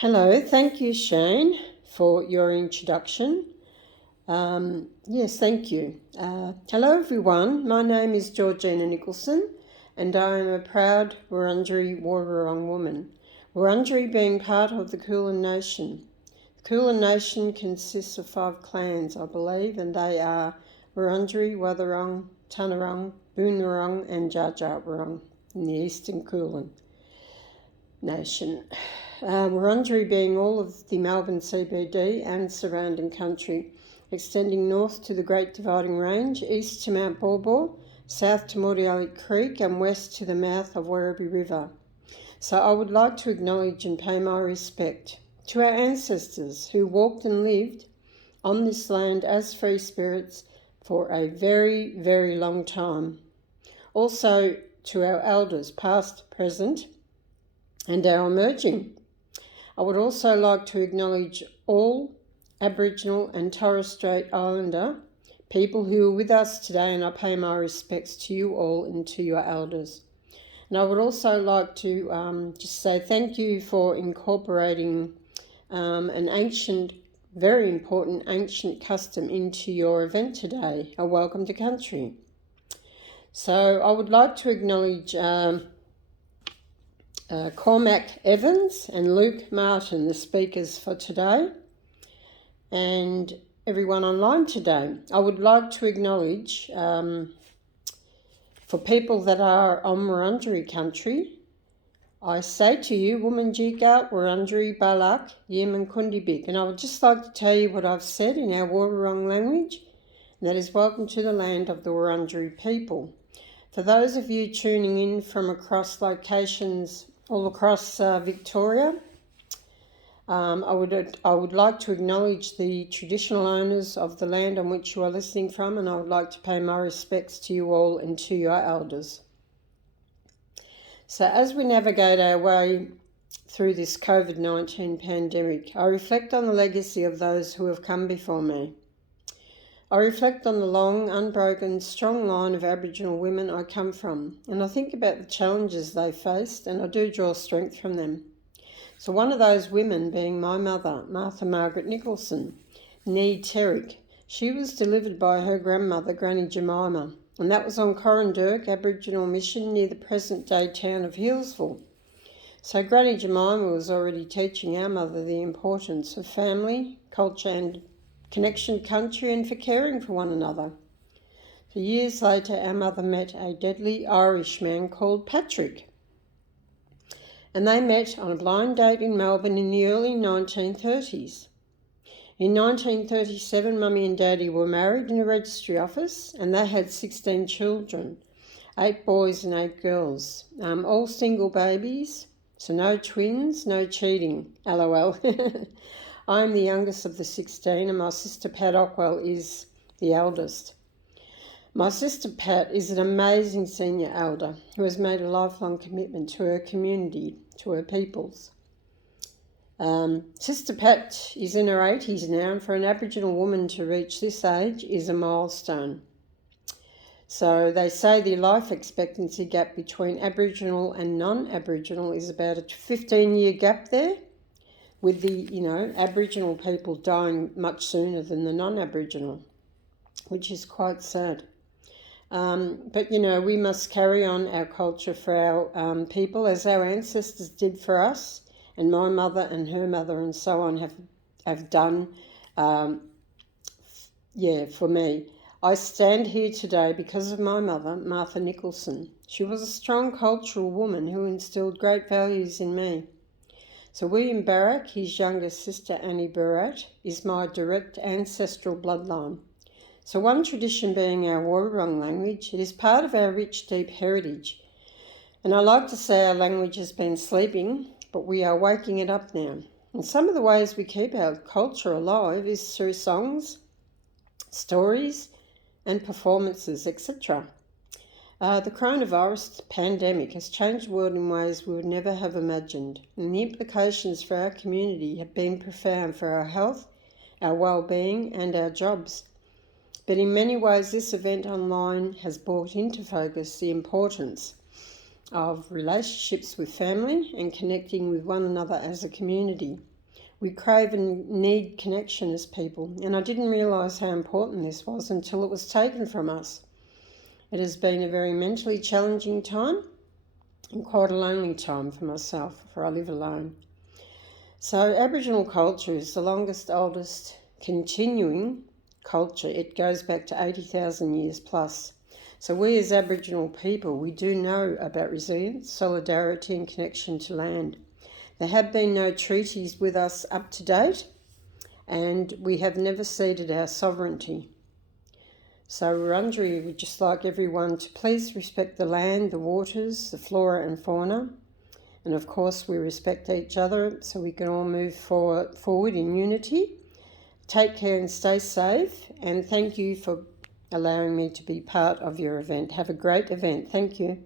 Hello, thank you, Shane, for your introduction. Yes, thank you. Hello, everyone. My name is Georgina Nicholson, and I am a proud Wurundjeri Woi-wurrung woman. Wurundjeri being part of the Kulin Nation. The Kulin Nation consists of 5 clans, I believe, and they are Wurundjeri, Wathaurong, Tanarong, Boonwurrung, and Dja Dja Wurrung in the Eastern Kulin Nation. Wurundjeri being all of the Melbourne CBD and surrounding country, extending north to the Great Dividing Range, east to Mount Baw Baw, south to Mordialloc Creek and west to the mouth of Werribee River. So I would like to acknowledge and pay my respect to our ancestors who walked and lived on this land as free spirits for a very, very long time. Also to our elders, past, present, and our emerging. I would also like to acknowledge all Aboriginal and Torres Strait Islander people who are with us today, and I pay my respects to you all and to your elders. And I would also like to just say thank you for incorporating an ancient, very important ancient custom into your event today, a welcome to country. So I would like to acknowledge Cormac Evans and Luke Martin, the speakers for today, and everyone online today. I would like to acknowledge, for people that are on Wurundjeri country, I say to you, Wominjeka, Wurundjeri, Balak, Yemen, Kundibik. And I would just like to tell you what I've said in our Woi-wurrung language, and that is welcome to the land of the Wurundjeri people. For those of you tuning in from across locations all across Victoria, I would like to acknowledge the traditional owners of the land on which you are listening from, and I would like to pay my respects to you all and to your elders. So as we navigate our way through this COVID-19 pandemic, I reflect on the legacy of those who have come before me. I reflect on the long, unbroken, strong line of Aboriginal women I come from, and I think about the challenges they faced, and I do draw strength from them. So one of those women being my mother, Martha Margaret Nicholson, nee Terrick. She was delivered by her grandmother, Granny Jemima, and that was on Corranderk Aboriginal Mission near the present-day town of Healesville. So Granny Jemima was already teaching our mother the importance of family, culture and connection to country and for caring for one another. For years later, our mother met a deadly Irish man called Patrick. And they met on a blind date in Melbourne in the early 1930s. In 1937, Mummy and Daddy were married in a registry office, and they had 16 children, 8 boys and 8 girls, all single babies, so no twins, no cheating, LOL. I'm the youngest of the 16, and my sister Pat Ockwell is the eldest. My sister Pat is an amazing senior elder who has made a lifelong commitment to her community, to her peoples. Sister Pat is in her 80s now, and for an Aboriginal woman to reach this age is a milestone. So they say the life expectancy gap between Aboriginal and non-Aboriginal is about a 15-year gap there, with the, Aboriginal people dying much sooner than the non-Aboriginal, which is quite sad. But, we must carry on our culture for our people as our ancestors did for us, and my mother and her mother and so on have done, for me. I stand here today because of my mother, Martha Nicholson. She was a strong cultural woman who instilled great values in me. So William Barak, his younger sister Annie Barat, is my direct ancestral bloodline. So one tradition being our Woi-wurrung language, it is part of our rich, deep heritage. And I like to say our language has been sleeping, but we are waking it up now. And some of the ways we keep our culture alive is through songs, stories, and performances, etc. The coronavirus pandemic has changed the world in ways we would never have imagined, and the implications for our community have been profound for our health, our well-being, and our jobs. But in many ways, this event online has brought into focus the importance of relationships with family and connecting with one another as a community. We crave and need connection as people, and I didn't realise how important this was until it was taken from us. It has been a very mentally challenging time and quite a lonely time for myself, for I live alone. So Aboriginal culture is the longest, oldest continuing culture. It goes back to 80,000 years plus. So we as Aboriginal people, we do know about resilience, solidarity and connection to land. There have been no treaties with us up to date, and we have never ceded our sovereignty. So Wurundjeri would just like everyone to please respect the land, the waters, the flora and fauna. And of course we respect each other so we can all move forward in unity. Take care and stay safe, and thank you for allowing me to be part of your event. Have a great event. Thank you.